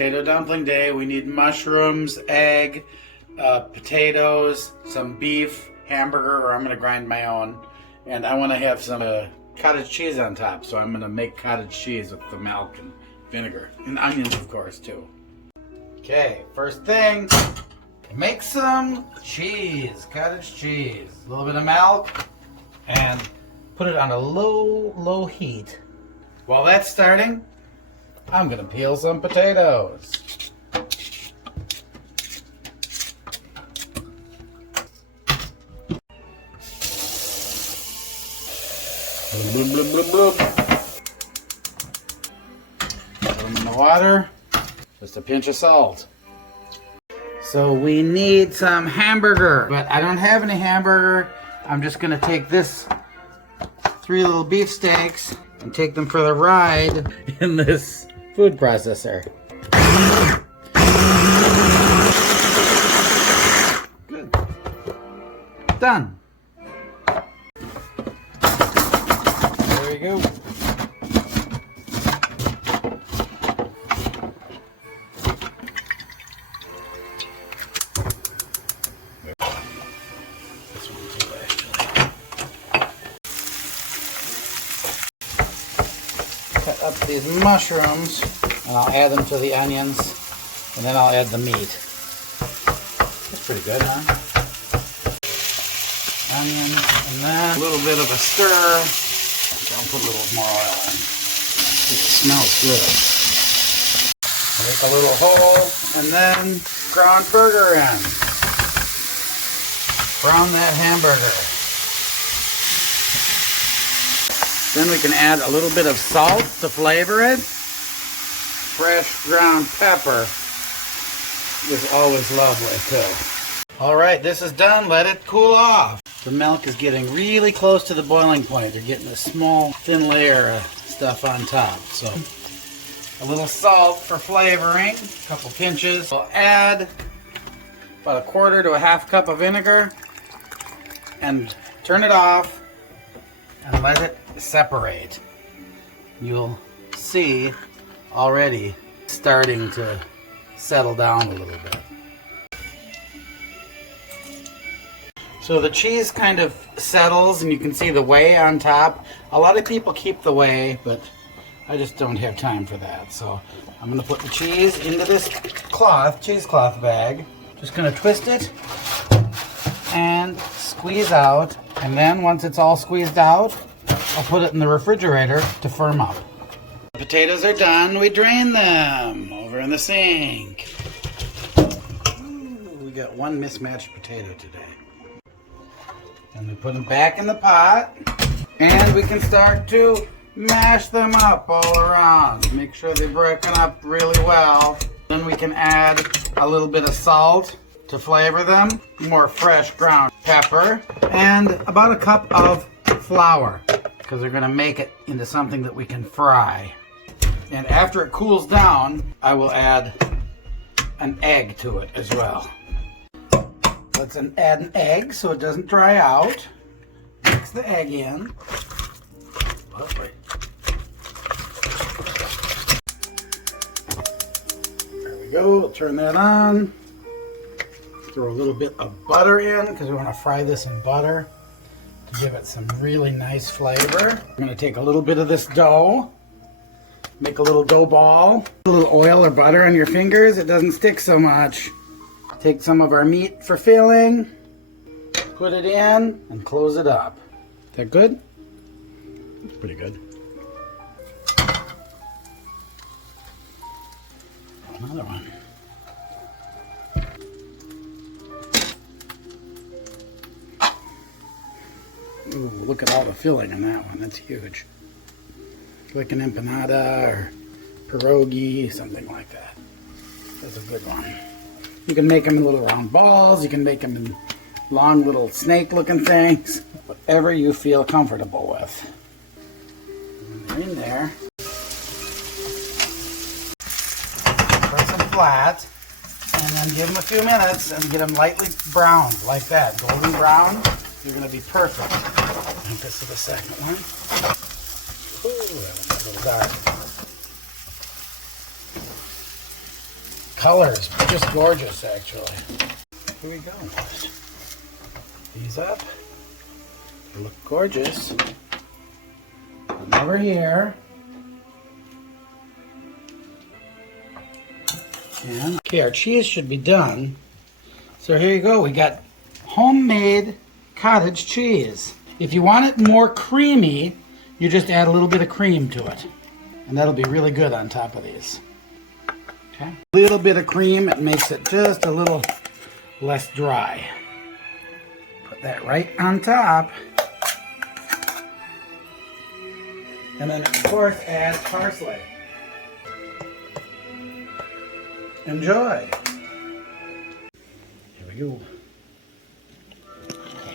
Potato dumpling day. We need mushrooms, egg, potatoes, some beef, hamburger, or I'm going to grind my own. And I want to have some cottage cheese on top, so I'm going to make cottage cheese with the milk and vinegar. And onions, of course, too. Okay, first thing, make some cheese, cottage cheese. A little bit of milk, and put it on a low heat. While that's starting, I'm going to peel some potatoes. Blub, blub, blub, blub. Put them in the water. Just a pinch of salt. So we need some hamburger, but I don't have any hamburger. I'm just going to take this 3 little beef steaks and take them for the ride in this food processor. Good. Done. There we go. Cut up these mushrooms and I'll add them to the onions and then I'll add the meat. That's pretty good, huh? Onions and then a little bit of a stir. I'll put a little more oil in. It smells good. Make a little hole and then ground burger in. Brown that hamburger. Then we can add a little bit of salt to flavor it. Fresh ground pepper is always lovely too. Alright, this is done. Let it cool off. The milk is getting really close to the boiling point. They're getting a small thin layer of stuff on top. So a little salt for flavoring, a couple pinches. We'll add about 1/4 to a 1/2 cup of vinegar and turn it off and let it separate. You'll see already starting to settle down a little bit. So the cheese kind of settles and you can see the whey on top. A lot of people keep the whey, but I just don't have time for that. So I'm going to put the cheese into this cheesecloth bag. Just going to twist it and squeeze out. And then once it's all squeezed out, I'll put it in the refrigerator to firm up. The potatoes are done. We drain them over in the sink. Ooh, we got one mismatched potato today. And we put them back in the pot. And we can start to mash them up all around. Make sure they're broken up really well. Then we can add a little bit of salt to flavor them. More fresh ground pepper. And about 1 cup of flour, because they're going to make it into something that we can fry. And after it cools down, I will add an egg to it as well. Let's add an egg so it doesn't dry out. Mix the egg in. There we go. We'll turn that on. Throw a little bit of butter in because we want to fry this in butter to give it some really nice flavor. I'm going to take a little bit of this dough, make a little dough ball, a little oil or butter on your fingers. It doesn't stick so much. Take some of our meat for filling, put it in, and close it up. Is that good? It's pretty good. Another one. Ooh, look at all the filling in that one. That's huge. Like an empanada or pierogi, something like that. That's a good one. You can make them in little round balls. You can make them in long little snake-looking things. Whatever you feel comfortable with. And they're in there. Press them flat. And then give them a few minutes and get them lightly browned like that. Golden brown. You're going to be perfect. I think this is the second one. Ooh, that's a little dark. color is just gorgeous, actually. Here we go. These up. They look gorgeous. And over here. And okay, our cheese should be done. So here you go. We got homemade cottage cheese. If you want it more creamy, you just add a little bit of cream to it. And that'll be really good on top of these. Okay. A little bit of cream, it makes it just a little less dry. Put that right on top. And then, of course, add parsley. Enjoy. Here we go.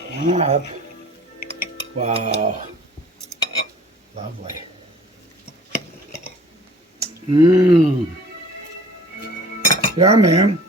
Hang up. Wow. Lovely. Mmm. Yeah, man.